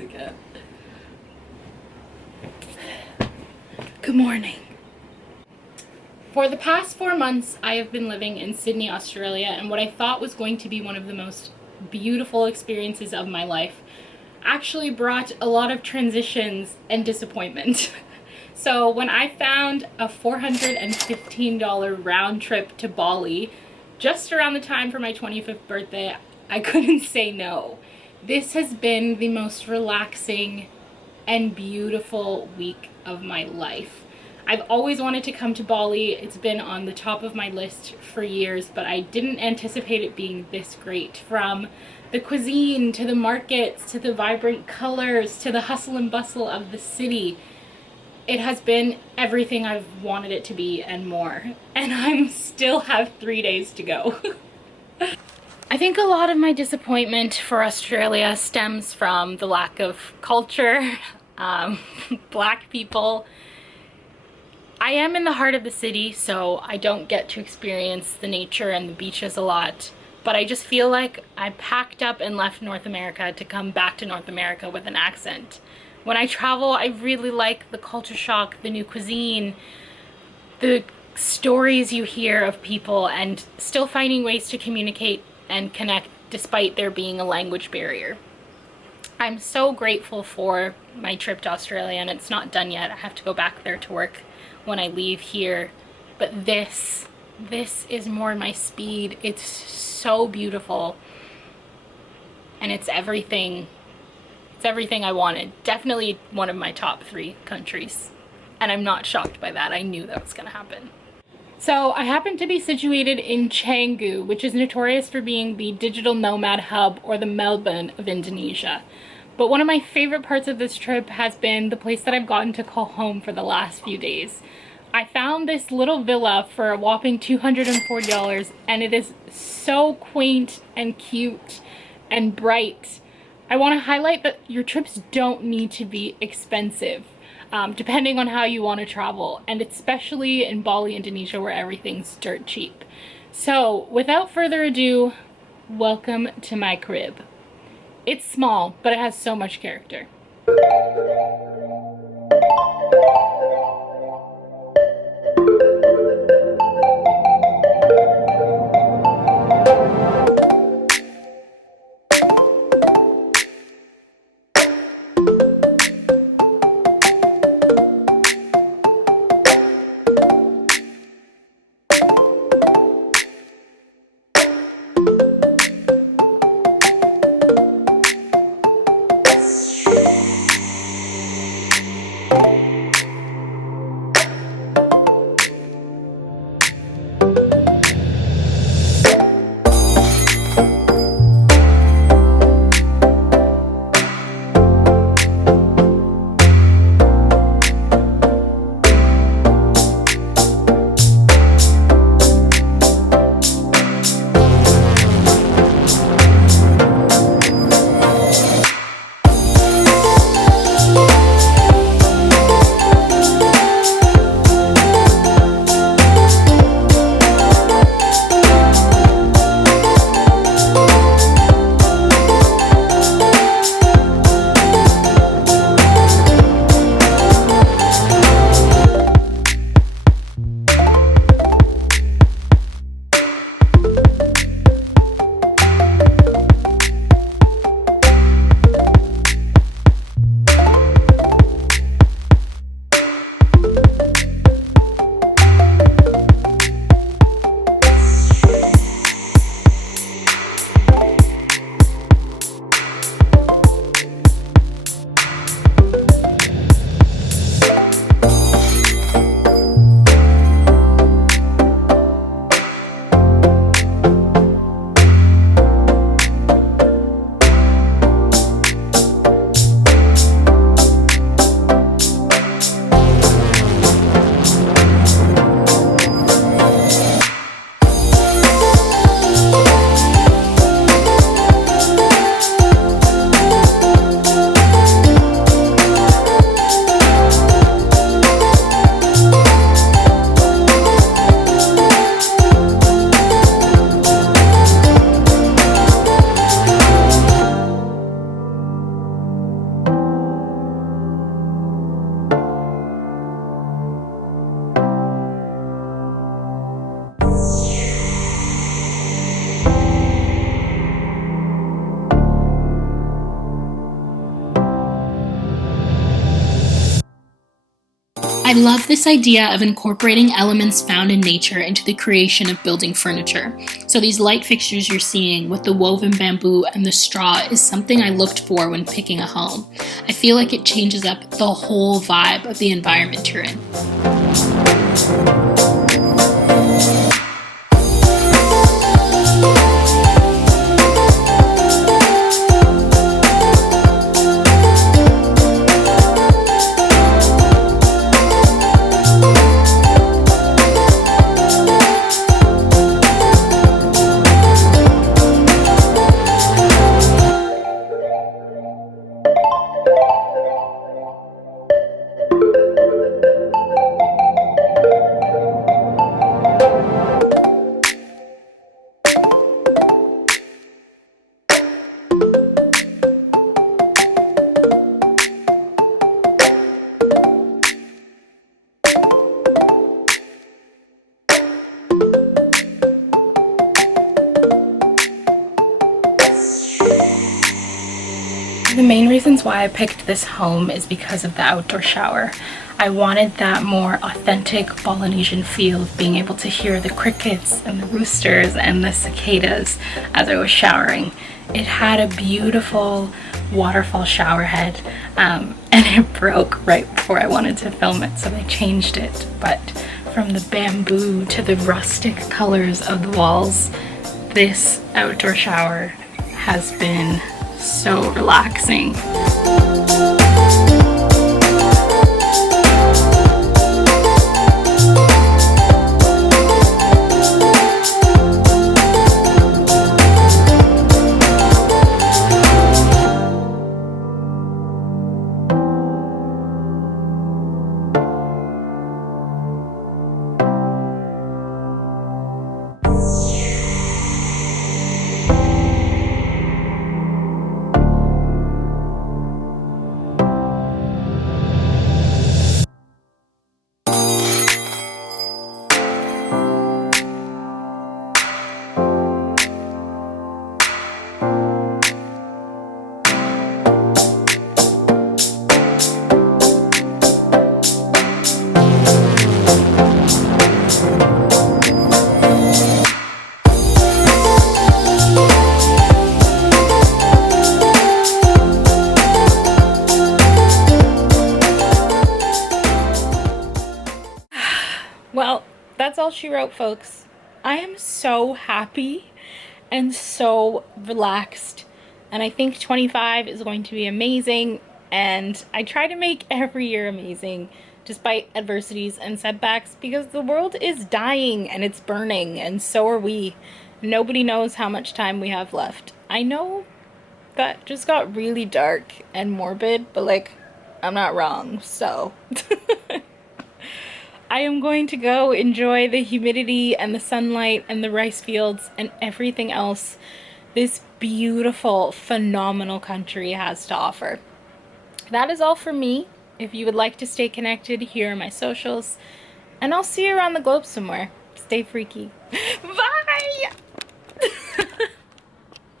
again. Good morning. For the past 4 months, I have been living in Sydney, Australia, and what I thought was going to be one of the most beautiful experiences of my life actually brought a lot of transitions and disappointment. So when I found a $415 round trip to Bali, just around the time for my 25th birthday, I couldn't say no. This has been the most relaxing and beautiful week of my life. I've always wanted to come to Bali. It's been on the top of my list for years, but I didn't anticipate it being this great. From the cuisine, to the markets, to the vibrant colors, to the hustle and bustle of the city. It has been everything I've wanted it to be and more. And I still have 3 days to go. I think a lot of my disappointment for Australia stems from the lack of culture, black people. I am in the heart of the city, so I don't get to experience the nature and the beaches a lot, but I just feel like I packed up and left North America to come back to North America with an accent. When I travel, I really like the culture shock, the new cuisine, the stories you hear of people, and still finding ways to communicate and connect despite there being a language barrier. I'm so grateful for my trip to Australia, and it's not done yet. I have to go back there to work when I leave here, but this is more my speed. It's so beautiful, and it's everything I wanted. Definitely one of my top 3 countries, and I'm not shocked by that. I knew that was gonna happen. So I happen to be situated in Canggu, which is notorious for being the digital nomad hub, or the Melbourne of Indonesia. But one of my favorite parts of this trip has been the place that I've gotten to call home for the last few days. I found this little villa for a whopping $240, and it is so quaint and cute and bright. I want to highlight that your trips don't need to be expensive, depending on how you want to travel, and especially in Bali, Indonesia, where everything's dirt cheap. So without further ado, welcome to my crib. It's small, but it has so much character. I love this idea of incorporating elements found in nature into the creation of building furniture. So these light fixtures you're seeing with the woven bamboo and the straw is something I looked for when picking a home. I feel like it changes up the whole vibe of the environment you're in. The main reasons why I picked this home is because of the outdoor shower. I wanted that more authentic Balinesian feel of being able to hear the crickets and the roosters and the cicadas as I was showering. It had a beautiful waterfall shower head and it broke right before I wanted to film it, so I changed it. But from the bamboo to the rustic colors of the walls, this outdoor shower has been so relaxing. Well, that's all she wrote, folks. I am so happy and so relaxed, and I think 25 is going to be amazing, and I try to make every year amazing despite adversities and setbacks, because the world is dying and it's burning, and so are we. Nobody knows how much time we have left. I know that just got really dark and morbid, but like, I'm not wrong, so I am going to go enjoy the humidity and the sunlight and the rice fields and everything else this beautiful, phenomenal country has to offer. That is all for me. If you would like to stay connected, here are my socials, and I'll see you around the globe somewhere. Stay freaky. Bye!